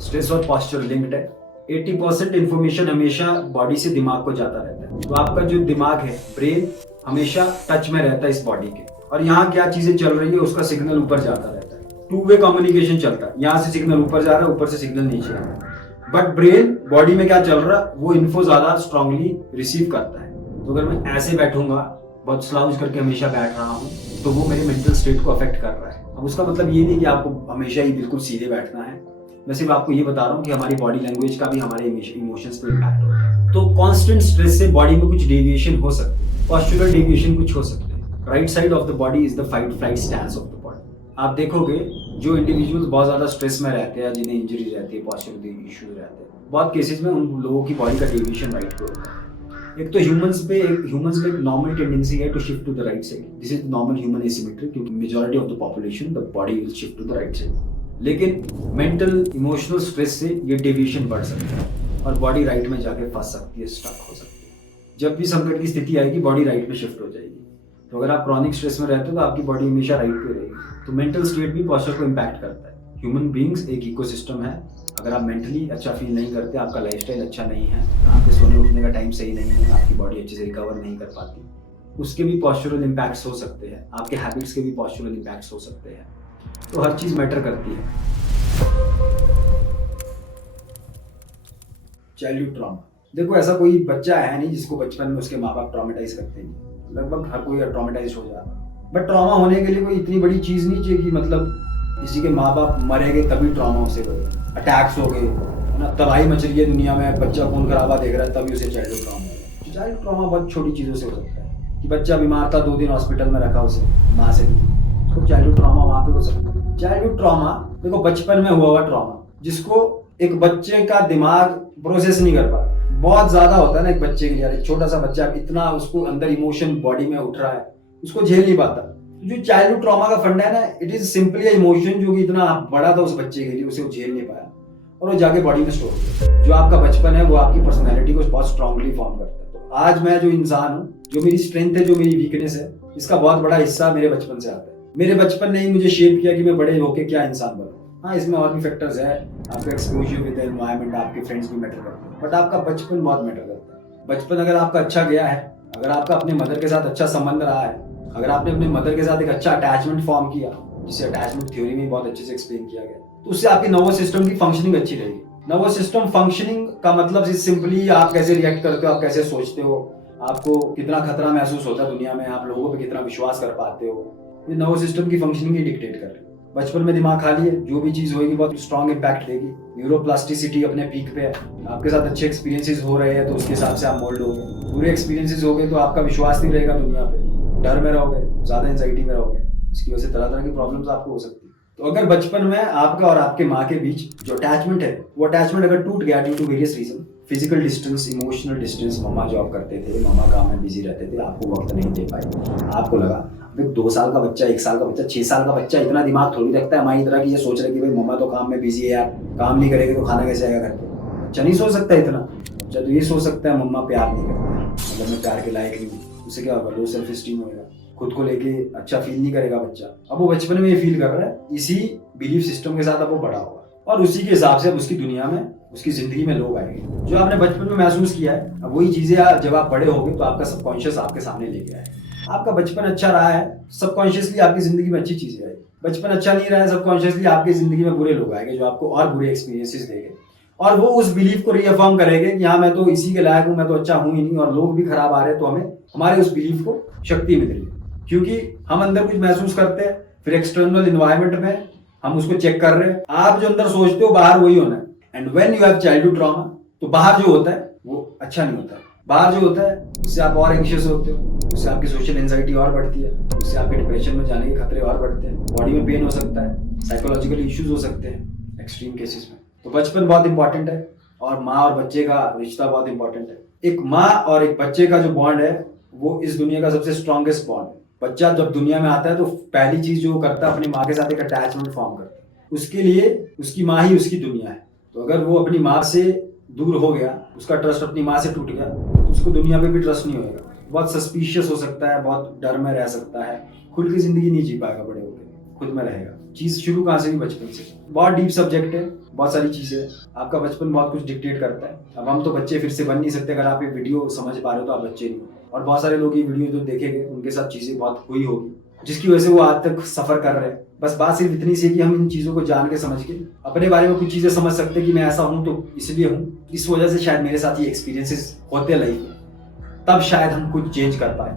Stress और posture linked है। 80% information हमेशा बॉडी से दिमाग को जाता रहता है। तो आपका जो दिमाग है, ब्रेन, हमेशा टच में रहता है इस बॉडी के, और यहाँ क्या चीजें चल रही है उसका सिग्नल ऊपर जाता रहता है। टू वे कम्युनिकेशन चलता है, यहाँ से सिग्नल ऊपर जा रहा है, ऊपर से सिग्नल नीचे आ रहा है। बट ब्रेन बॉडी में क्या चल रहा है वो इन्फो ज्यादा स्ट्रांगली रिसीव करता है। तो अगर मैं ऐसे बैठूंगा, बहुत स्लाउज करके हमेशा बैठ रहा हूँ, तो वो मेरे मेंटल स्टेट को अफेक्ट कर रहा है। अब उसका मतलब ये नहीं कि आपको हमेशा ही बिल्कुल सीधे बैठना है। मैं सिर्फ आपको ये बता रहा हूँ कि हमारी बॉडी लैंग्वेज का भी हमारे इमोशंस पे इम्पैक्ट होता है। तो कांस्टेंट स्ट्रेस से बॉडी में कुछ डेविएशन हो सकती है, पॉस्चरल डेविएशन कुछ हो सकते हैं। Right side of the body is the fight flight stance of the body. आप देखोगे जो इंडिविजुअल्स बहुत ज्यादा स्ट्रेस में रहते हैं, जिन्हें इंजरी रहती है, पॉस्चरल इश्यूज रहते हैं, बहुत केसेस में उन लोगों की बॉडी का डेविएशन राइट पे होता है। एक तो ह्यूमंस में एक नॉर्मल टेंडेंसी है to shift to the right side. This is normal human asymmetry, क्योंकि majority of the population the body will shift to the right side. लेकिन मेंटल इमोशनल स्ट्रेस से ये डेविएशन बढ़ सकता है और बॉडी राइट में जाके फंस सकती है, स्टक हो सकती है। जब भी संकट की स्थिति आएगी बॉडी राइट में शिफ्ट हो जाएगी। तो अगर आप क्रॉनिक स्ट्रेस में रहते हो तो आपकी बॉडी हमेशा राइट पे रहेगी। तो मेंटल स्टेट भी पॉस्चर को इम्पैक्ट करता है। ह्यूमन बीइंग्स एक इकोसिस्टम है। अगर आप मेंटली अच्छा फील नहीं करते, आपका लाइफस्टाइल अच्छा नहीं है, आपके सोने उठने का टाइम सही नहीं है, आपकी बॉडी अच्छे से रिकवर नहीं कर पाती, उसके भी पॉस्चरल इम्पैक्ट्स हो सकते हैं। आपके हैबिट्स के भी पॉस्चरल इम्पैक्ट्स हो सकते हैं। तो हर चीज मैटर करती है। चाइल्डहुड ट्रॉमा, देखो ऐसा कोई बच्चा है नहीं जिसको बचपन में उसके माँ बाप ट्रॉमेटाइज करते नहीं। लगभग हर कोई ट्रॉमेटाइज हो जाता है। बट ट्रॉमा होने के लिए कोई इतनी बड़ी चीज नहीं चाहिए कि मतलब किसी के माँ बाप मरेंगे तभी ट्रॉमा उसे होगा। अटैक्स हो गए है ना, तबाही मच रही है दुनिया में, बच्चा खून खराबा देख रहा है, तभी उसे चाइल्डहुड ट्रॉमा होगा। चाइल्डहुड ट्रॉमा बहुत छोटी चीजों से हो सकता है कि बच्चा बीमार था, 2 दिन हॉस्पिटल में रखा उसे माँ से, तो चाइल्डहुड ट्रॉमा वहाँ पे हो सकता है। चाइल्डहुड ट्रॉमा देखो बचपन में हुआ ट्रॉमा, जिसको एक बच्चे का दिमाग प्रोसेस नहीं कर पाता। बहुत ज्यादा होता है ना एक बच्चे के लिए, एक छोटा सा बच्चा इतना उसको अंदर इमोशन बॉडी में उठ रहा है, उसको झेल नहीं पाता। जो चाइल्डहुड ट्रॉमा का फंडा है ना, इट इज सिंपली इमोशन जो कि इतना बड़ा था उस बच्चे के लिए, उसे वो झेल नहीं पाया और वो जाके बॉडी में स्टोर हो गया। जो आपका बचपन है वो आपकी पर्सनैलिटी को बहुत स्ट्रांगली फॉर्म करता है। तो आज मैं जो इंसान हूँ, जो मेरी स्ट्रेंथ है, जो मेरी वीकनेस है, इसका बहुत बड़ा हिस्सा मेरे बचपन से आता है। मेरे बचपन ने ही मुझे शेप किया कि मैं बड़े होके क्या इंसान बनूं। हाँ, इसमें और भी फैक्टर्स है, आपका एक्सपोजर विद एनवायरनमेंट, आपके फ्रेंड्स भी मैटर करते हैं, बट आपका बचपन बहुत मैटर करता है। बचपन अगर आपका अच्छा गया है, अगर आपका अपने मदर के साथ अच्छा संबंध रहा है, अगर आपने अपने मदर के साथ एक अच्छा अटैचमेंट फॉर्म किया, जिसे अटैचमेंट थ्योरी में बहुत अच्छे से एक्सप्लेन किया गया, तो उससे आपकी नर्वस सिस्टम की फंक्शनिंग अच्छी रहेगी। नर्वस सिस्टम फंक्शनिंग का मतलब सिंपली आप कैसे रिएक्ट करते हो, आप कैसे सोचते हो, आपको कितना खतरा महसूस होता है दुनिया में, आप लोगों पे कितना विश्वास कर पाते हो, ये नर्वस सिस्टम की फंक्शनिंग ही डिक्टेट कर रही है। बचपन में दिमाग खाली है, जो भी चीज होगी बहुत स्ट्रॉन्ग इम्पैक्ट देगी। न्यूरोप्लास्टिसिटी अपने पीक पे है, आपके साथ अच्छे एक्सपीरियंसेस हो रहे हैं तो उसके हिसाब से आप मोल्ड हो गए। बुरे एक्सपीरियंसेस हो गए तो आपका विश्वास नहीं रहेगा दुनिया पे, डर में रहोगे, ज्यादा एंजाइटी में रहोगे, इसकी वजह से तरह तरह की प्रॉब्लम्स आपको हो सकती है। तो अगर बचपन में आपका और आपके माँ के बीच जो अटैचमेंट है, वो अटैचमेंट अगर टूट गया due to various reason, physical distance, emotional distance, mama job करते थे, मम्मा काम में बिजी रहते थे, आपको वक्त नहीं दे पाए, आपको लगा 2 साल का बच्चा, 1 साल का बच्चा, 6 साल का बच्चा इतना दिमाग थोड़ी रखता है हमारी तरह की ये सोच रहे कि भाई मम्मा तो काम में बिजी है यार, काम नहीं करेगी तो खाना कैसे आएगा घर पे। बच्चा नहीं सोच सकता इतना। बच्चा तो ये सोच सकता है मम्मा प्यार नहीं करती, मतलब मैं प्यार के लायक नहीं हूँ। उसे क्या होगा, लो सेल्फ स्टीम होगा, खुद को लेके अच्छा फील नहीं करेगा बच्चा। अब वो बचपन में ये फील कर रहा है, इसी बिलीफ सिस्टम के साथ अब वो बड़ा होगा और उसी के हिसाब से अब उसकी दुनिया में, उसकी जिंदगी में लोग आएंगे। जो आपने बचपन में महसूस किया है, अब वही चीजें जब आप बड़े होगे तो आपका सबकॉन्शियस आपके सामने लेके आए। आपका बचपन अच्छा रहा है, सबकॉन्शियसली आपकी जिंदगी में अच्छी चीजें आएगी। बचपन अच्छा नहीं रहा है, सबकॉन्शियसली आपकी जिंदगी में बुरे लोग आएंगे जो आपको और बुरे एक्सपीरियंसेस देंगे और वो उस बिलीफ को रीअफर्म करेंगे कि हाँ मैं तो इसी के लायक हूँ, मैं तो अच्छा हूँ ही नहीं और लोग भी खराब आ रहे हैं। तो हमें हमारे उस बिलीफ को शक्ति मिल रही है, क्योंकि हम अंदर कुछ महसूस करते हैं, फिर एक्सटर्नल इन्वायरमेंट में हम उसको चेक कर रहे हैं। आप जो अंदर सोचते हो बाहर वही होना है। And when you have childhood trauma, तो बाहर जो होता है वो अच्छा नहीं होता है। बाहर जो होता है उससे आप और एंग्शियस होते हो, उससे आपकी सोशल एंजाइटी और बढ़ती है, उससे आपके डिप्रेशन में जाने के खतरे और बढ़ते हैं, बॉडी में पेन हो सकता है, साइकोलॉजिकल इश्यूज हो सकते हैं एक्सट्रीम केसेस में। तो बचपन बहुत इंपॉर्टेंट है और माँ और बच्चे का रिश्ता बहुत इंपॉर्टेंट है। एक माँ और एक बच्चे का जो बॉन्ड है वो इस दुनिया का सबसे स्ट्रॉन्गेस्ट बॉन्ड है। बच्चा जब दुनिया में आता है तो पहली चीज जो करता है अपनी माँ के साथ एक अटैचमेंट फॉर्म करता है। उसके लिए उसकी माँ ही उसकी दुनिया है। तो अगर वो अपनी माँ से दूर हो गया, उसका ट्रस्ट अपनी माँ से टूट गया, तो उसको दुनिया पे भी ट्रस्ट नहीं होगा, बहुत सस्पिशियस हो सकता है, बहुत डर में रह सकता है, खुद की जिंदगी नहीं जी पाएगा, बड़े होकर खुद में रहेगा। चीज शुरू कहाँ से हुई? बचपन से। बहुत डीप सब्जेक्ट है, बहुत सारी चीजें है। आपका बचपन बहुत कुछ डिक्टेट करता है। अब हम तो बच्चे फिर से बन नहीं सकते। अगर आप ये वीडियो समझ पा रहे हो तो आप बच्चे नहीं हो। और बहुत सारे लोग ये वीडियो जो देखेंगे उनके साथ चीजें बहुत हुई होगी, जिसकी वजह से वो आज तक सफर कर रहे हैं। बस बात सिर्फ इतनी सी है कि हम इन चीजों को जान के समझ के अपने बारे में कुछ चीजें समझ सकते हैं कि मैं ऐसा हूं तो इसलिए हूं, इस वजह से शायद मेरे साथ ये एक्सपीरियंसेस होते हैं लाइफ में, तब शायद हम कुछ चेंज कर पाए।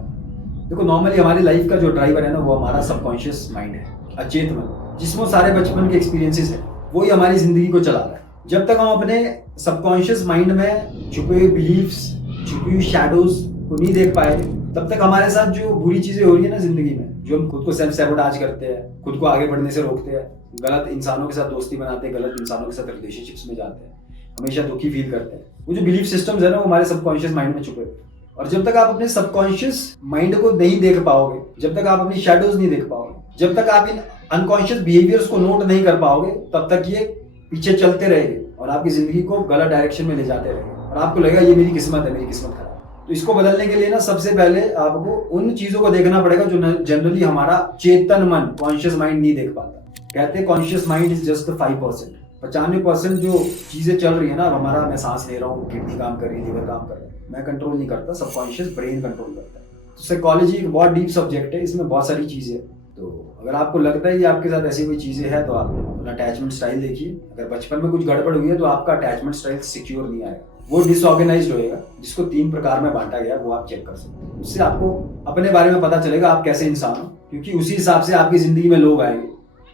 देखो नॉर्मली हमारी लाइफ का जो ड्राइवर है ना, वो हमारा सबकॉन्शियस माइंड है, अचेत मन, जिसमें सारे बचपन के एक्सपीरियंसेस है, वही हमारी जिंदगी को चला रहा है। जब तक हम अपने सबकॉन्शियस माइंड में छुपे हुए बिलीव्स, छुपी हुई शैडोज को नहीं देख पाएंगे, तब तक हमारे साथ जो बुरी चीजें हो रही है ना जिंदगी में, जो हम खुद को सेल्फ सैबोटाज करते हैं, खुद को आगे बढ़ने से रोकते हैं, गलत इंसानों के साथ दोस्ती बनाते हैं, गलत इंसानों के साथ रिलेशनशिप्स में जाते हैं, हमेशा दुखी फील करते हैं, वो जो बिलीफ सिस्टम्स है ना, वो हमारे सबकॉन्शियस माइंड में छुपे हुए। और जब तक आप अपने सबकॉन्शियस माइंड को नहीं देख पाओगे, जब तक आप अपनी शैडोज नहीं देख पाओगे, जब तक आप इन अनकॉन्शियस बिहेवियर्स को नोट नहीं कर पाओगे, तब तक ये पीछे चलते रहेंगे और आपकी जिंदगी को गलत डायरेक्शन में ले जाते रहेंगे और आपको लगेगा ये मेरी किस्मत है, मेरी किस्मत खराब। तो इसको बदलने के लिए ना सबसे पहले आपको उन चीजों को देखना पड़ेगा जो जनरली हमारा चेतन मन, कॉन्शियस माइंड नहीं देख पाता। कहते हैं कॉन्शियस माइंड इज जस्ट 5%। 95% जो चीजें चल रही है ना, हमारा मैं सांस ले रहा हूँ, किडनी काम कर रही है, लीवर काम कर रहा है, मैं कंट्रोल नहीं करता, सबकॉन्शियस ब्रेन कंट्रोल करता है। तो साइकोलॉजी एक बहुत डीप सब्जेक्ट है, इसमें बहुत सारी चीजें हैं। तो अगर आपको लगता है कि आपके साथ ऐसी कोई चीजें हैं तो आप अपना अटैचमेंट स्टाइल देखिए। अगर बचपन में कुछ गड़बड़ हुई है तो आपका अटैचमेंट स्टाइल सिक्योर नहीं आएगा, वो डिसऑर्गेनाइज्ड होएगा, जिसको 3 प्रकार में बांटा गया, वो आप चेक कर सकते हैं। उससे आपको अपने बारे में पता चलेगा आप कैसे इंसान हो, क्योंकि उसी हिसाब से आपकी जिंदगी में लोग आएंगे।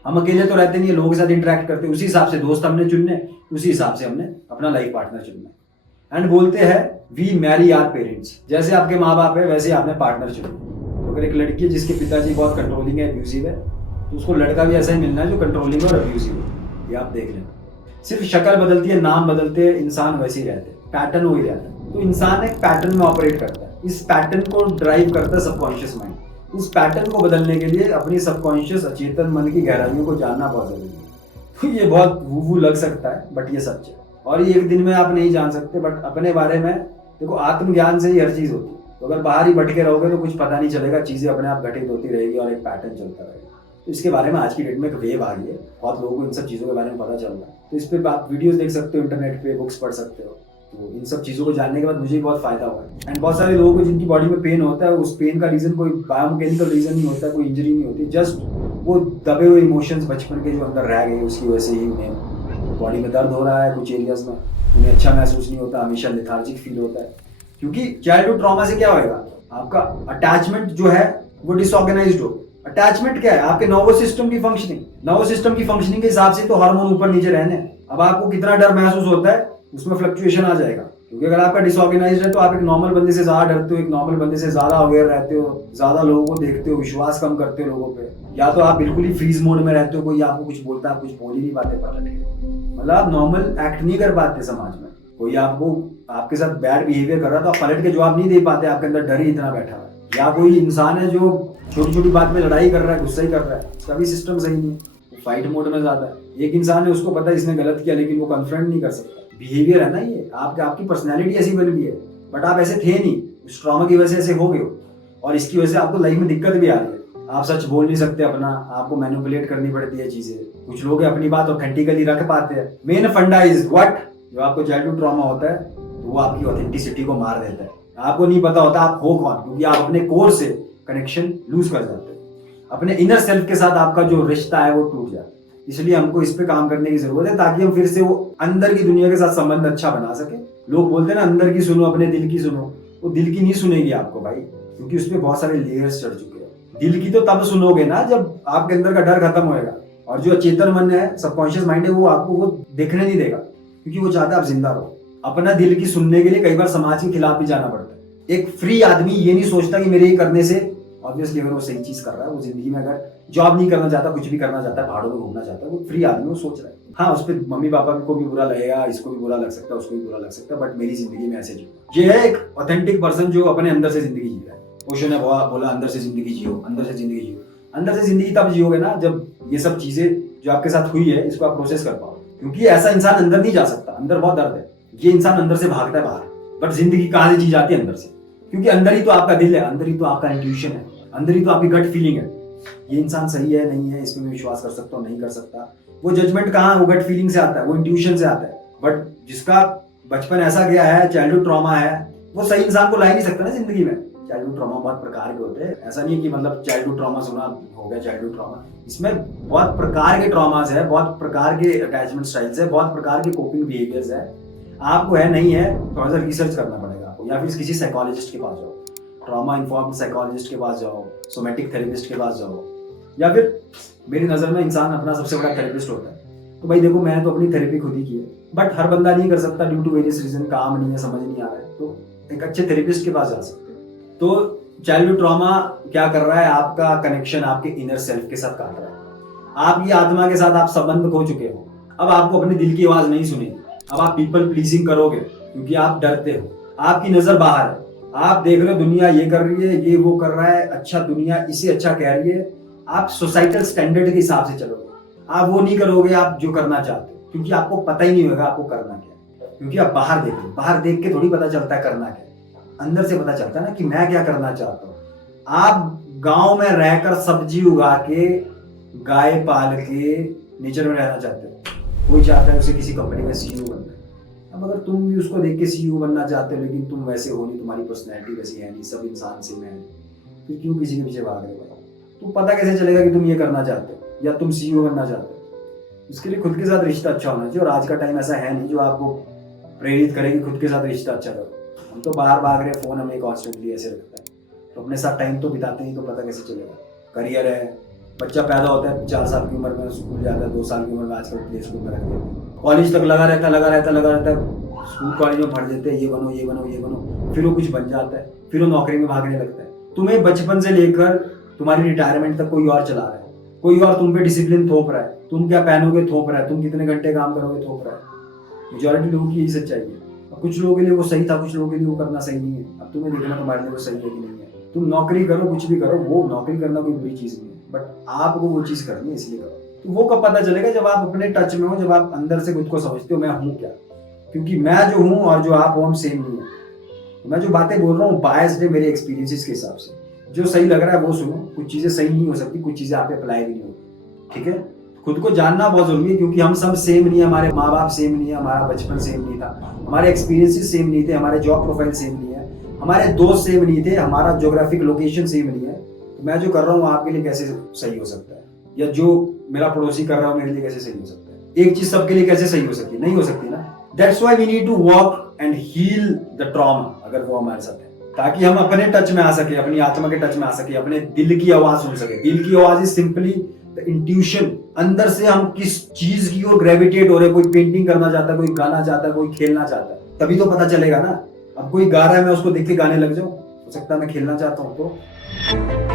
हम अकेले तो रहते नहीं है, लोगों के साथ इंटरेक्ट करते हैं, उसी हिसाब से दोस्त हमने चुनने, उसी हिसाब से हमने अपना लाइफ पार्टनर चुनना। एंड बोलते हैं वी मैरी आवर पेरेंट्स, जैसे आपके माँ बाप है वैसे आपने पार्टनर चुनना। तो अगर एक लड़की है जिसके पिताजी बहुत कंट्रोलिंग है, अब्यूसिव है, तो उसको लड़का भी ऐसा ही मिलना है जो कंट्रोलिंग और अब्यूसिव है। ये आप देख लेना। सिर्फ शक्ल बदलती है, नाम बदलते हैं, इंसान वैसे ही रहते हैं, पैटर्न वही रहता है। तो इंसान एक पैटर्न में ऑपरेट करता है, इस पैटर्न को ड्राइव करता है सबकॉन्शियस माइंड। उस पैटर्न को बदलने के लिए अपनी सबकॉन्शियस अचेतन मन की गहराइयों को जानना बहुत जरूरी है। तो ये बहुत वू लग सकता है, बट ये सच है और ये एक दिन में आप नहीं जान सकते। बट अपने बारे में देखो, आत्मज्ञान से ही हर चीज होती है। तो अगर बाहर ही भटके रहोगे तो कुछ पता नहीं चलेगा, चीजें अपने आप घटित होती रहेगी और एक पैटर्न चलता रहेगा। तो इसके बारे में आज की डेट में एक वेव आ गई है, बहुत लोगों को इन सब चीज़ों के बारे में पता चल रहा है। तो इस पर आप वीडियोस देख सकते हो, इंटरनेट पे बुक्स पढ़ सकते हो। तो इन सब चीज़ों को जानने के बाद मुझे बहुत फायदा हुआ है। एंड बहुत सारे लोगों को जिनकी बॉडी में पेन होता है, उस पेन का रीज़न कोई बायोमैकेनिकल रीज़न नहीं होता, कोई इंजरी नहीं होती, जस्ट वो दबे हुए इमोशंस बचपन के जो अंदर रह गए, उसकी वजह से ही उन्हें बॉडी में दर्द हो रहा है, कुछ एरियाज में उन्हें अच्छा महसूस नहीं होता, हमेशा लेथार्जिक फील होता है। क्योंकि चाइल्डहुड ट्रॉमा से क्या होएगा, आपका अटैचमेंट जो है वो डिसऑर्गेनाइज्ड हो। अटैचमेंट क्या है, आपके नर्वस सिस्टम की फंक्शनिंग, नर्वस सिस्टम की फंक्शनिंग के हिसाब से तो हार्मोन ऊपर नीचे रहने। अब आपको कितना डर महसूस होता है उसमें फ्लक्चुएशन आ जाएगा, क्योंकि अगर आपका डिसऑर्गेनाइज्ड है तो आप एक नॉर्मल बंदे से ज्यादा डरते हो, एक नॉर्मल बंदे से ज्यादा अवेयर रहते हो, ज्यादा लोगों को देखते हो, विश्वास कम करते हो लोगों पे, या तो आप बिल्कुल ही फ्रीज मोड में रहते हो, कोई आपको कुछ बोलता है आप कुछ बोल ही नहीं पाते, पता नहीं, मतलब आप नॉर्मल एक्ट नहीं कर पाते समाज में। कोई आपको आपके साथ बैड बिहेवियर कर रहा है तो आप पलट के जवाब नहीं दे पाते, आपके अंदर डर ही इतना बैठा है। या कोई इंसान है जो छोटी छोटी बात में लड़ाई कर रहा है, गुस्सा ही कर रहा है, उसका भी सिस्टम सही नहीं, वो फाइट मोड में ज्यादा है। एक इंसान है, उसको पता है इसने गलत किया, लेकिन वो कन्फ्रंट नहीं कर सकता। बिहेवियर है ना ये, आपकी पर्सनैलिटी ऐसी बन गई है, बट आप ऐसे थे नहीं, उस ट्रॉमा की वजह से ऐसे हो गए हो, और इसकी वजह से आपको लाइफ में दिक्कत भी आ रही है। आप सच बोल नहीं सकते अपना, आपको मैनिपुलेट करनी पड़ती है चीजें। कुछ लोग अपनी बात ऑथेंटिकली रख पाते हैं। मेन फंडा इज व्हाट, जो आपको चाइल्डहुड ट्रॉमा होता है तो वो आपकी ऑथेंटिसिटी को मार देता है। आपको नहीं पता होता आप हो कौन, क्योंकि आप अपने कोर से कनेक्शन लूज कर जाते हैं, अपने इनर सेल्फ के साथ आपका जो रिश्ता है वो टूट जाता है। इसलिए हमको इस पे काम करने की जरूरत है, ताकि हम फिर से वो अंदर की दुनिया के साथ संबंध अच्छा बना सके। लोग बोलते हैं ना अंदर की सुनो, अपने दिल की सुनो, वो दिल की नहीं सुनेगी आपको भाई, क्योंकि उसमें बहुत सारे लेयर्स चढ़ चुके हैं। दिल की तो तब सुनोगे ना जब आपके अंदर का डर खत्म होएगा, और जो चेतन मन है, सबकॉन्शियस माइंड है, वो आपको वो देखने नहीं देगा, क्योंकि वो चाहता है आप जिंदा रहो। अपना दिल की सुनने के लिए कई बार समाज के खिलाफ भी जाना पड़ता है। एक फ्री आदमी ये नहीं सोचता कि मेरे ये करने से, ऑब्वियसली अगर वो सही चीज कर रहा है, वो जिंदगी में अगर जॉब नहीं करना चाहता, कुछ भी करना चाहता है, पहाड़ों में घूमना चाहता है, वो फ्री आदमी वो सोच रहा है। हाँ, उस पर मम्मी पापा को भी बुरा लगेगा, इसको भी बुरा लग सकता है, उसको भी बुरा लग सकता है, बट मेरी जिंदगी में ऐसे जियो। ये है एक ऑथेंटिक पर्सन जो अपने अंदर से जिंदगी जी रहा है। ओशो ने बोला अंदर से जिंदगी जियो, अंदर से जिंदगी जियो। अंदर से जिंदगी तब जियोगे ना जब ये सब चीजें जो आपके साथ हुई है इसको आप प्रोसेस कर पाओ, क्योंकि ऐसा इंसान अंदर नहीं जा सकता, अंदर बहुत दर्द है। ये इंसान अंदर से भागता है बाहर, बट जिंदगी कहाँ से जी जाती है? अंदर से, क्योंकि अंदर ही तो आपका दिल है, अंदर ही तो आपका इंट्यूशन है, अंदर ही तो आपकी गट फीलिंग है। ये इंसान सही है नहीं है, इस पर मैं विश्वास कर सकता हूँ नहीं कर सकता। वो जजमेंट कहाँ, वो गट फीलिंग से आता है, वो इंट्यूशन से आता है। बट जिसका बचपन ऐसा गया है, चाइल्डहुड ट्रॉमा है, वो सही इंसान को ला ही नहीं सकता ना जिंदगी में। चाइल्डहुड ट्रॉमा बहुत प्रकार के होते हैं, ऐसा नहीं है कि मतलब चाइल्डहुड ट्रॉमा सुना हो गया चाइल्डहुड ट्रॉमा। इसमें बहुत प्रकार के ट्रॉमास है, बहुत प्रकार के अटैचमेंट स्टाइल्स है, बहुत प्रकार के कोपिंग बिहेवियर्स है। आपको है नहीं है, थोड़ा सा रिसर्च करना पड़ेगा आपको, या फिर किसी साइकोलॉजिस्ट के पास जाओ, ट्रॉमा इन्फॉर्म्ड साइकोलॉजिस्ट के पास जाओ, सोमेटिक थेरेपिस्ट के पास जाओ, या फिर मेरी नज़र में इंसान अपना सबसे बड़ा थेरेपिस्ट होता है। तो भाई देखो, मैंने तो अपनी थेरेपी खुद ही की है, बट हर बंदा नहीं कर सकता ड्यू टू वेरियस रीजन, काम नहीं है, समझ नहीं आ रहा है, तो एक अच्छे थेरेपिस्ट के पास जा सकते हैं। तो चाइल्डहुड ट्रॉमा क्या कर रहा है, आपका कनेक्शन आपके इनर सेल्फ के साथ काट रहा है। आपकी आत्मा के साथ आप संबंध खो चुके हो, अब आपको अपने दिल की आवाज नहीं सुनेगी। अब आप पीपल प्लीजिंग करोगे क्योंकि आप डरते हो, आपकी नजर बाहर है, आप देख रहे हो दुनिया ये कर रही है, ये वो कर रहा है, अच्छा दुनिया इसे अच्छा कह रही है, आप सोसाइटल स्टैंडर्ड के हिसाब से चलोगे, आप वो नहीं करोगे आप जो करना चाहते हो, क्योंकि आपको पता ही नहीं होगा आपको करना क्या, क्योंकि आप बाहर देख रहे हो। बाहर देख के थोड़ी पता चलता है करना क्या, अंदर से पता चलता है ना कि मैं क्या करना चाहता हूँ। आप गांव में रहकर सब्जी उगा के, गाय पाल के नेचर में रहना चाहते हो, कोई चाहता है उसे किसी कंपनी में सीईओ बनना है। अब अगर तुम भी उसको देख के सीईओ बनना चाहते हो, लेकिन तुम वैसे हो नहीं, तुम्हारी पर्सनैलिटी वैसी है नहीं, सब इंसान से में है, फिर क्यों किसी के पीछे भाग रहे हो? तो पता कैसे चलेगा कि तुम ये करना चाहते हो या तुम सीईओ बनना चाहते हो? इसके लिए खुद के साथ रिश्ता अच्छा होना चाहिए, और आज का टाइम ऐसा है नहीं जो आपको प्रेरित करे कि खुद के साथ रिश्ता अच्छा करो। हम तो बाहर भाग रहे, फोन हमें कॉन्स्टेंटली ऐसे रखता है, तो अपने साथ टाइम तो बिताते नहीं, तो पता कैसे चलेगा? करियर है, बच्चा पैदा होता है 4 साल की उम्र में स्कूल जाता है, 2 साल की उम्र में आजकल प्ले स्कूल में रख देते हैं, कॉलेज तक लगा रहता है, स्कूल कॉलेज में भर देते हैं, ये बनो ये बनो ये बनो, फिर वो कुछ बन जाता है, फिर वो नौकरी में भागने लगता है। तुम्हें बचपन से लेकर तुम्हारी रिटायरमेंट तक कोई और चला रहा है, कोई और तुम पे डिसिप्लिन थोप रहा है, तुम क्या पहनोगे थोप रहा है, तुम कितने घंटे काम करोगे थोप रहा है। मेजॉरिटी लोगों की यही सच्चाई है। और कुछ लोगों के लिए वो सही था, कुछ लोगों के लिए वो करना सही नहीं है। अब तुम्हें देखना तुम्हारे लिए वो सही है कि नहीं है। तुम नौकरी करो, कुछ भी करो, वो नौकरी करना कोई बुरी चीज नहीं है, बट आपको वो चीज करनी है इसलिए करो। तो वो कब पता चलेगा? जब आप अपने टच में हो, जब आप अंदर से खुद को समझते हो मैं हूँ क्या। क्योंकि मैं जो हूँ और जो आप हो हम सेम नहीं है। तो मैं जो बातें बोल रहा हूँ बायस्ड है मेरे एक्सपीरियंसेस के हिसाब से। जो सही लग रहा है वो सुनो, कुछ चीजें सही नहीं हो सकती, कुछ चीजें आप पे अप्लाई भी नहीं होती, ठीक है। खुद को जानना बहुत जरूरी है, क्योंकि हम सब सेम नहीं है, हमारे माँ बाप सेम नहीं है, हमारा बचपन सेम नहीं था, हमारे एक्सपीरियंसेस सेम नहीं थे, हमारे जॉब प्रोफाइल सेम नहीं है, हमारे दोस्त सेम नहीं थे, हमारा ज्योग्राफिक लोकेशन सेम नहीं है। तो मैं जो कर रहा हूँ आपके लिए कैसे सही हो सकता है, या जो मेरा पड़ोसी कर रहा है मेरे लिए कैसे सही हो सकता है? एक चीज सबके लिए कैसे सही हो सकती है? नहीं हो सकती ना। That's why we need to walk and heal the trauma, अगर वो हमारे साथ है, ताकि हम अपने टच में आ सके, अपनी आत्मा के टच में आ सके, अपने दिल की आवाज सुन सके। दिल की आवाज इज सिंपली द इंट्यूशन, अंदर से हम किस चीज की ओर ग्रेविटेट हो रहे। कोई पेंटिंग करना चाहता है, कोई गाना चाहता है, कोई खेलना चाहता है, तभी तो पता चलेगा ना। अब कोई गा रहा है, मैं उसको देख के गाने लग जाऊं, हो सकता है मैं खेलना चाहता हूं तो